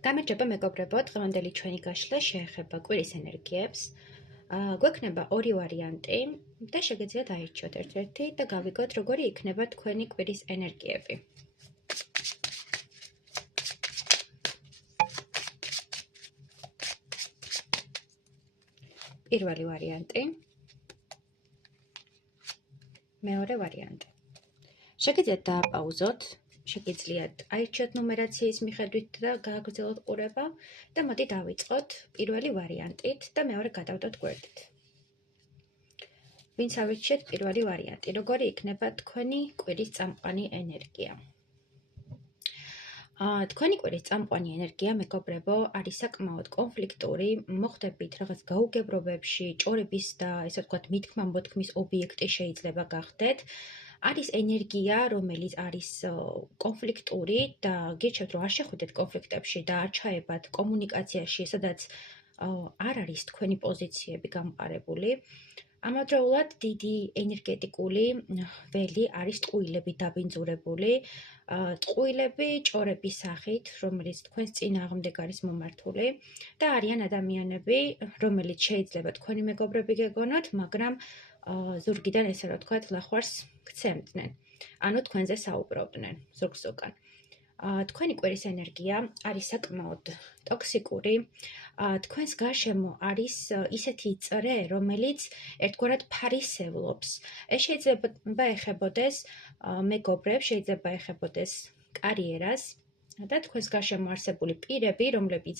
გამარჯობა მეგობრებო, დღევანდელი ჩვენი გაშლა შეეხება კვირის ენერგიებს. გვექნება ორი ვარიანტი და შეგეძლოთ აირჩიოთ ერთ-ერთი და გავიგოთ, როგორი იქნება თქვენი კვირის ენერგიები. პირველი ვარიანტი, მეორე ვარიანტი. შეგეძლოთ დააპაუზოთ, შეგიძლიათ აირჩიოთ ნუმერაციის მიხედვით და გააგრძელოთ ყურება და მოდი დავიწყოთ პირველი ვარიანტით და მეორე გადავდოთ გვერდით. ვინც ავირჩიეთ პირველი ვარიანტი, როგორი იქნება თქვენი კვირის წამყვანი ენერგია. თქვენი კვირის წამყვანი ენერგია, მეგობრებო, არის საკმაოდ კონფლიქტური, მოხდებით რაღაც გაუგებრობებში, ჭორების და ესე ვთქვათ, მითქმა-მოთქმის ობიექტი შეიძლება გახდეთ. არის ენერგია, რომელიც არის კონფლიქტური და გირჩევთ, რომ არ შეხვიდეთ კონფლიქტებში და არ ჩაებათ კომუნიკაციაში, სადაც არ არის თქვენი პოზიციები გამყარებული. ამავდროულად დიდი ენერგეტიკული ველი არის ტყუილები დაბინძურებული. ტყუილები ჭორების სახით, რომელიც თქვენს წინააღმდეგ არის მომართული და არიან ადამიანები, რომელიც შეიძლება თქვენი მეგობრები გეგონოთ, მაგრამ ზურგიდან ესე რა ვთქვათ, ლახვარს გცემდნენ. ანუ თქვენზე საუბრობდნენ ზურგ-ზურგან. თქვენი კვირის ენერგია არის საკმაოდ ტოქსიკური. თქვენს გარშემო არის ისეთი წრე, რომელიც ერთგვარად ფარისევლობს. ეს შეიძლება ეხებოდეს მეგობრებს, შეიძლება ეხებოდეს კარიერას და თქვენს გარშემო არსებული პირები, რომლებიც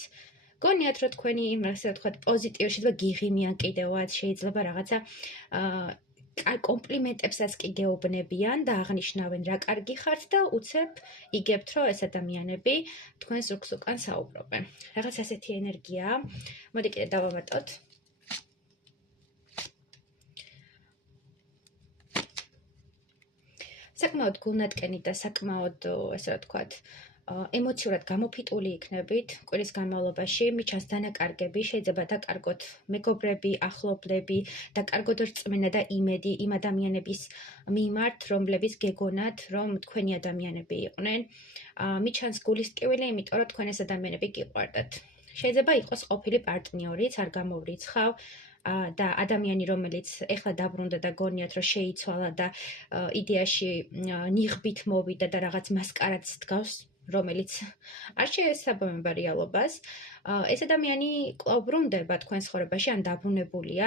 გონიათ, რომ თქვენი, ასე ვთქვათ, პოზიტივი შეიძლება გიღიმიან კიდევაც, შეიძლება რაღაცა კომპლიმენტებსაც კი გეუბნებიან და აღნიშნავენ, რა კარგი ხართ და უცებ იგებთ, რომ ეს ადამიანები თქვენს ზურგ-ზურგან საუბრობენ. რაღაც ასეთი ენერგიაა. მოდი კიდე დავამატოთ. საკმაოდ გულნატკენი და საკმაოდ, ესე ვთქვათ, ემოციურად გამოფიტული იქნებით კვირის განმავლობაში, მიჩანს დანაკარგები, შეიძლება დაკარგოთ მეგობრები, ახლობლები, დაკარგოთ რწმენა და იმედი იმ ადამიანების მიმართ, რომლებიც გეგონათ, რომ თქვენი ადამიანები იყვნენ. მიჩანს გულის ტკივილი, იმიტომ რომ თქვენ ეს ადამიანები გიყვარდათ. შეიძლება იყოს ყოფილი პარტნიორიც, არ გამოვრიცხავ და ადამიანი, რომელიც ეხლა დაბრუნდა და გონიათ, რომ შეიცვალა და იდეაში ნიღბით მოვიდა და რაღაც მასკარადს დგავს, რომელიც არ შეესაბამება რეალობას. ეს ადამიანი კვლავ ბრუნდება თქვენ ცხოვრებაში, ან დაბრუნებულია,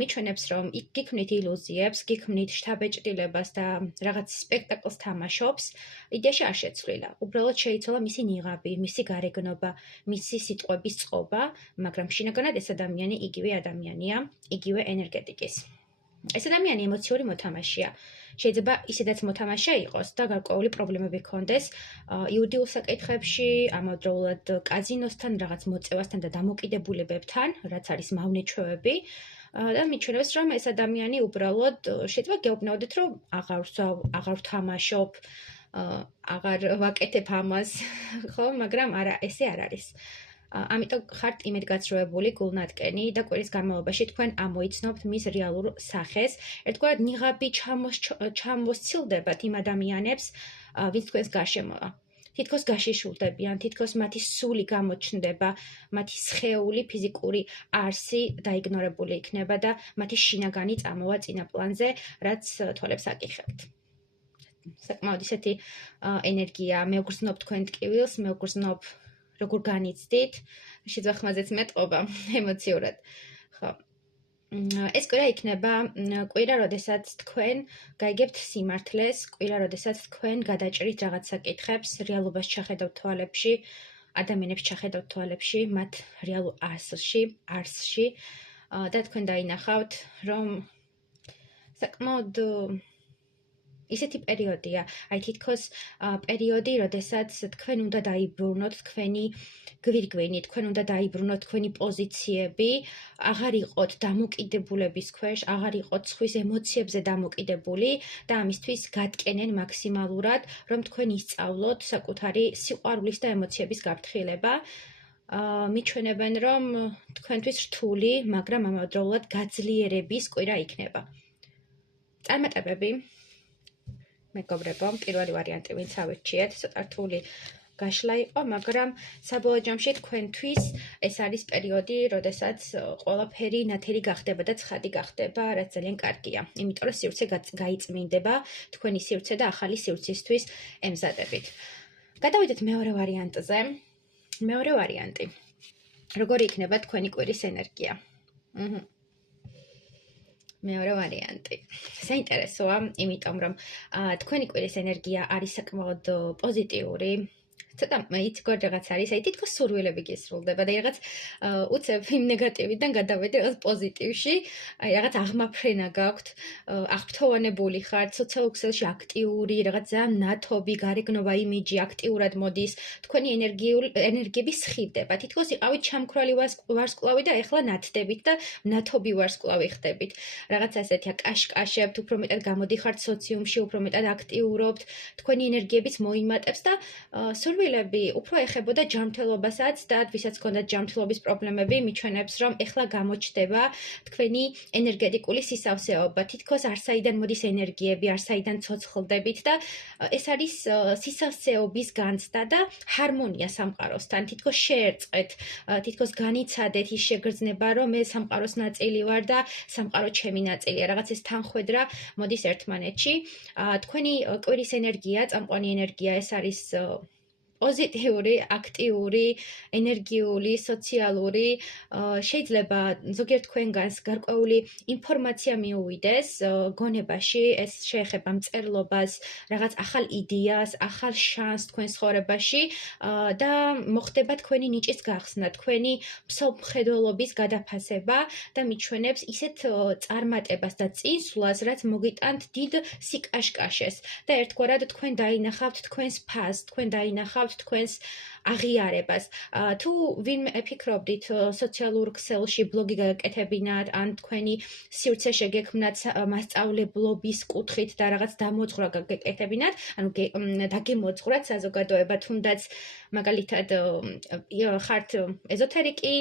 მიჩვენებს, რომ გიქმნით ილუზიებს, გიქმნით შთაბეჭდილებას და რაღაც სპექტაკლს თამაშობს, იდეაში არ შეცვლილა. უბრალოდ შეიცვალა მისი ნიღაბი, მისი გარეგნობა, მისი სიტყვების წყობა, მაგრამ შინაგანად ეს ადამიანი იგივე ადამიანია, იგივე ენერგეტიკის. ეს ადამიანი ემოციური მოთამაშეა. შეიძლება ისედაც მოთამაშე იყოს და გარკვეული პრობლემები ჰქონდეს იურიდიულ საკითხებში, ამავდროულად კაზინოსთან, რაღაც მოწევასთან და დამოკიდებულებებთან, რაც არის მავნეჩვევები და მიჩვენებს, რომ ეს ადამიანი უბრალოდ შეიძლება გეუბნაოდეთ, რომ აღარ ვთამაშობ, აღარ ვაკეთებ ამას, ხო, მაგრამ არა, ესე არ არის. ამიტომ ხართ იმედგაცრუებული, გულნატკენი და კვირის განმავლობაში თქვენ ამოიცნობთ მის რეალურ სახეს. ერთგვარად ნიღაბი ჩამოსცილდებათ იმ ადამიანებს, ვინც თქვენს გარშემოა. თითქოს გაშიშულდებიან, თითქოს მათი სული გამოჩნდება, მათი სხეული, ფიზიკური არსი დაიგნორებული იქნება და მათი შინაგანი წამოვა წინა პლანზე, რაც თვალებს აკიხებთ. საკმაოდ ისეთი ენერგია, მე ვგრძნობ თქვენ ტკივილს, მე ვგრძნობ როგორ განიცდით, შეიძლება ხმაზეც მეტყობა ემოციურად. ხო. ეს კვირა იქნება კვირა, როდესაც თქვენ გაიგებთ სიმართლეს, კვირა, როდესაც თქვენ გადაჭრით რაღაც საკითხებს, რეალობას ჩახედავთ თვალებში, ადამიანებს ჩახედავთ თვალებში, მათ რეალურ არსში და თქვენ დაინახავთ, რომ საკმაოდ ისეთი პერიოდია, აი თითქოს პერიოდი, როდესაც თქვენ უნდა დაიბრუნოთ თქვენი გვირგვინი, თქვენ უნდა დაიბრუნოთ თქვენი პოზიციები, აღარ იყოთ დამოკიდებულების ქვეშ, აღარ იყოთ სხვის ემოციებზე დამოკიდებული და ამისთვის გატკენენ მაქსიმალურად, რომ თქვენ ისწავლოთ საკუთარი სიყვარულის და ემოციების გაფრთხილება. მიჩვენებენ, რომ თქვენთვის რთული, მაგრამ ამავდროულად გაძლიერების კვირა იქნება. წარმატებები. მეგობრებო, პირველი ვარიანტი ვინც ავირჩიეთ, ცოტა რთული გაშლა იყო, მაგრამ საბოლოო ჯამში თქვენთვის ეს არის პერიოდი, როდესაც ყველაფერი ნათელი გახდება და ცხადი გახდება, რაც ძალიან კარგია. იმიტომ რომ სივრცე გაიწმინდება, თქვენი სივრცე და ახალი სივრცისთვის ემზადებით. გადავიდეთ მეორე ვარიანტზე. მეორე ვარიანტი. როგორი იქნება თქვენი კვირის ენერგია? მეორე ვარიანტი. საინტერესოა, იმიტომ რომ თქვენი კვირის ენერგია არის საკმაოდ პოზიტიური. ცოტა იცი რაღაც არის, აი თითქოს სურვილები გისრულდება და რაღაც უცებ იმ ნეგატივიდან გადავედი რაღაც პოზიტივში, აი რაღაც აღმაფრენა გაქვთ, აღფრთოვანებული ხართ, სოციალურ ქსელში აქტიური, რაღაც ძალიან ნათობი, გარეგნობა იმიჯი აქტიურად მოდის, თქვენი ენერგიები სხივდება. თითქოს იყავით ჩამქრალი ვარსკვლავი და ეხლა ნათდებით და ნათობი ვარსკვლავი ხდებით. რაღაც ასეთია, კაშკაშებთ, უფრო მეტად გამოდიხართ სოციუმში, უფრო მეტად აქტიურობთ, თქვენი ენერგიებიც მოიმატებს და სურვილები უფრო ეხებოდა ჯანმრთელობასაც და ვისაც ჰქონდათ ჯანმრთელობის პრობლემები, მიჩვენებს, რომ ეხლა გამოჩნდება თქვენი ენერგეტიკული სისავსეობა. თითქოს არსაიდან მოდის ენერგიები, არსაიდან ცოცხლდებით და ეს არის სისავსეობის განცდა და ჰარმონია სამყაროსთან. თითქოს შეერწყეთ, თითქოს განიცადეთ ის შეგრძნება, რომ მე სამყაროს ნაწილი ვარ და სამყარო ჩემი ნაწილია. რაღაც ეს თანხვედრა მოდის ერთმანეთში. თქვენი კვირის ენერგია, წამყვანი ენერგია ეს არის პოზიტიური, აქტიური, ენერგიული, სოციალური, შეიძლება ზოგიერთ თქვენგანს გარკვეული ინფორმაცია მიუვიდეს გონებაში, ეს შეეხება მწერლობას, რაღაც ახალ იდეას, ახალ შანსს თქვენ ცხოვრებაში და მოხდება თქვენი ნიჭის გახსნა, თქვენი მსოფლმხედველობის გადაფასება და მიჩვენებს ისეთ წარმატებას და წინსვლას, რაც მოგიტანთ დიდ სიკაშკაშეს და ერთგვარად თქვენ დაინახავთ თქვენს ფასს, თქვენ დაინახავთ თქვენს აღიარებას. თუ ვინმე აფიქრობდით სოციალურ ქსელში ბლოგი გაკეთებინათ, ან თქვენი სივრცე შეგექმნათ მასწავლებლობის კუთხით და რაღაც დამოძღვრა გაკეთებინათ, ანუ დაგემოძღვრათ საზოგადოება, თუნდაც მაგალითად ხართ ეზოთერიკი,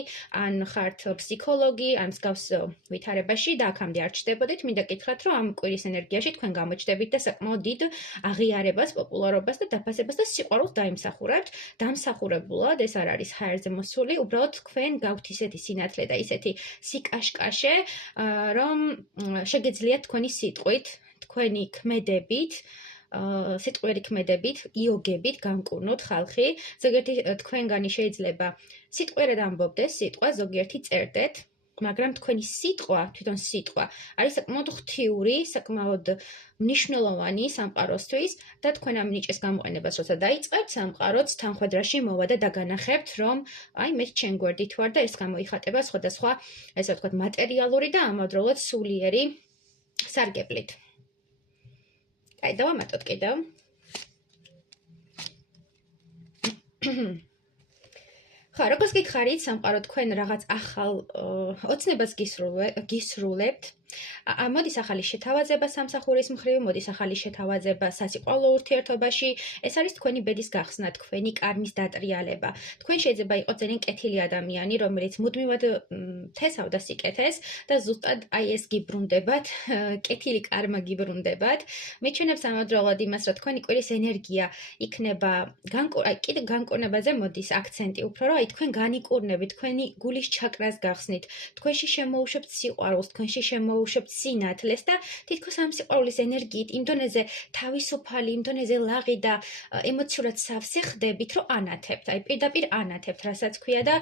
ან ხართ ფსიქოლოგი, ან მსგავს ვითარებაში და აქამდე არ ჩდებოდით, მინდა გითხრათ, რომ ამ კვირის ენერგიაში თქვენ გამოჩნდებით და საკმაოდ დიდ აღიარებას, პოპულარობას და დაფასებას და სიყვარულს დაიმსახურებთ. დამსახურებულად ეს არ არის ჰაერზე მოსული, უბრალოდ თქვენ გაქვთ ისეთი სინათლე და ისეთი სიკაშკაშე, რომ შეგეძლიათ თქვენი სიტყვით, თქვენი ქმედებით, სიტყვიერი ქმედებით, იოგებით განკურნოთ ხალხი. ზოგიერთი თქვენგანი შეიძლება სიტყვიერად ამბობდეს სიტყვა, ზოგიერთი წერდეთ, მაგრამ თქვენი სიტყვა, თვითონ სიტყვა არის საკმაოდ ღვთიური, საკმაოდ მნიშვნელოვანი სამყაროსთვის და თქვენ ამ ნიჭის გამოყენებას როცა დაიწყებთ, სამყაროც თანხვედრაში მოვა და დაგანახებთ, რომ აი მე ჩემ გვერდით ვარ და ეს გამოიხატება სხვადასხვა, ესე ვთქვათ, მატერიალური და ამავდროულად სულიერი სარგებლით. აი, დავამატოთ კიდევ. ხა, როგორც გითხარით, სამყარო თქვენ რაღაც ახალ ოცნებას გისრულებთ. მოდის ახალი შეთავაზება სამსახურის მხრივ, მოდის ახალი შეთავაზება სასიყვარულო ურთიერთობაში. ეს არის თქვენი ბედის გახსნა, თქვენი კარმის დატრიალება. თქვენ შეიძლება იყოთ ძალიან კეთილი ადამიანი, რომელიც მუდმივად თესავდა სიკეთეს და ზუსტად აი ეს გიბრუნდებათ, კეთილი კარმა გიბრუნდებათ. მიჩვენებს ამავდროულად იმას, რომ თქვენი კვირის ენერგია იქნება კიდე განკურნებაზე მოდის აქცენტი უფრო, რომ აი თქვენ განიკურნებით, თქვენი გულის ჩაკრას გახსნით, თქვენში შემოუშვებთ სიყვარულს, თქვენში შემოუშვებთ სინათლეს და თითქოს ამ სიყვარულის ენერგიით იმ დონეზე თავისუფალი, იმ დონეზე ლაღი და ემოციურად სავსე ხდებით, რომ ანათებთ, აი პირდაპირ ანათებთ, რასაც ქვია და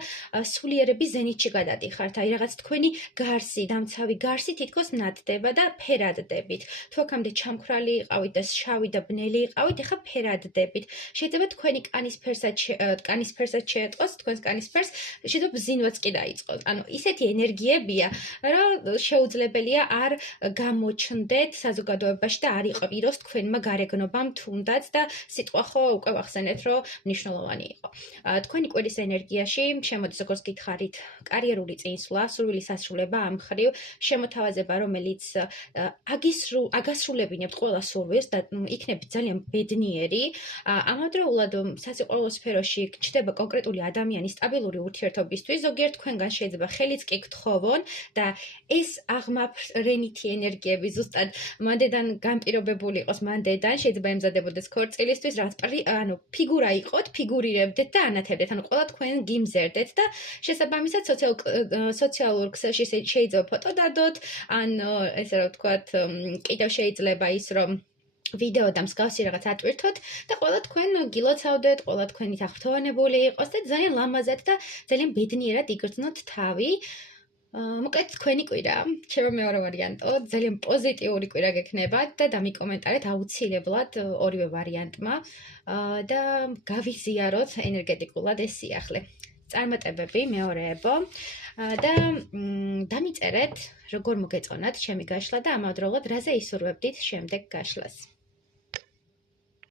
სულიერების ზენიტში გადადიხართ, აი რაღაც თქვენი გარსი, დამცავი გარსი თითქოს ნათდება და ფერადდებით. თუ აქამდე ჩამქრალი იყავით და შავი და ბნელი იყავით, ეხლა ფერადდებით. შეიძლება თქვენი კანისფერსაც შეეტყოს, თქვენს კანისფერს შეიძლება ბზინვაც კი დაიწყოს. ანუ ისეთი ენერგიებია, რომ შეუძლებელია არ გამოჩნდეთ საზოგადოებაში და არ იყვიროს თქვენმა გარეგნობამ თუნდაც და სიტყვა ხო უკვე ვახსენეთ, რომ მნიშვნელოვანი იყო. თქვენი კვირის ენერგიაში შემოდის, როგორც გითხარით, კარიერული წინსვლა, სურვილის ასრულება ამ მხრივ, შემოთავაზება, რომელიც აგასრულებინებთ ყველა სურვილს და იქნებით ძალიან ბედნიერი. ამავდროულად სასიყვარულო სფეროში ჩნდება კონკრეტული ადამიანის სტაბილური ურთიერთობისთვის, ზოგიერთ თქვენგან შეიძლება ხელიც კი გთხოვონ და ეს საფრენითი ენერგიები ზუსტად მანდედან განპირობებული იყოს მანდედან, შეიძლება ემზადებოდეს ქორწილისთვის, რაც ანუ ფიგურა იყოთ, ფიგურირებდეთ და ანათებდეთ, ანუ ყველა თქვენ გიმზერდეთ და შესაბამისად სოციალურ ქსელში შეიძლება ფოტო დადოთ, ან ესე რა ვთქვათ, კიდევ შეიძლება ის რომ ვიდეო და მსგავსი რაღაც ატვირთოთ და ყველა თქვენ გილოცავდეთ, ყველა თქვენი აღფრთოვანებული იყოს და ძალიან ლამაზად და ძალიან ბედნიერად იგრძნოთ თავი. მოკლედ თქვენი კვირა, ჩემო მეორე ვარიანტო, ძალიან პოზიტიური კვირა გექნებათ და დამიკომენტარეთ აუცილებლად ორივე ვარიანტმა და გავიზიაროთ ენერგეტიკულად ეს სიახლე. წარმატებები მეორეებო და დამიწერეთ, როგორ მოგეწონათ ჩემი გაშლა და ამავდროულად რაზე ისურვებდით შემდეგ გაშლას.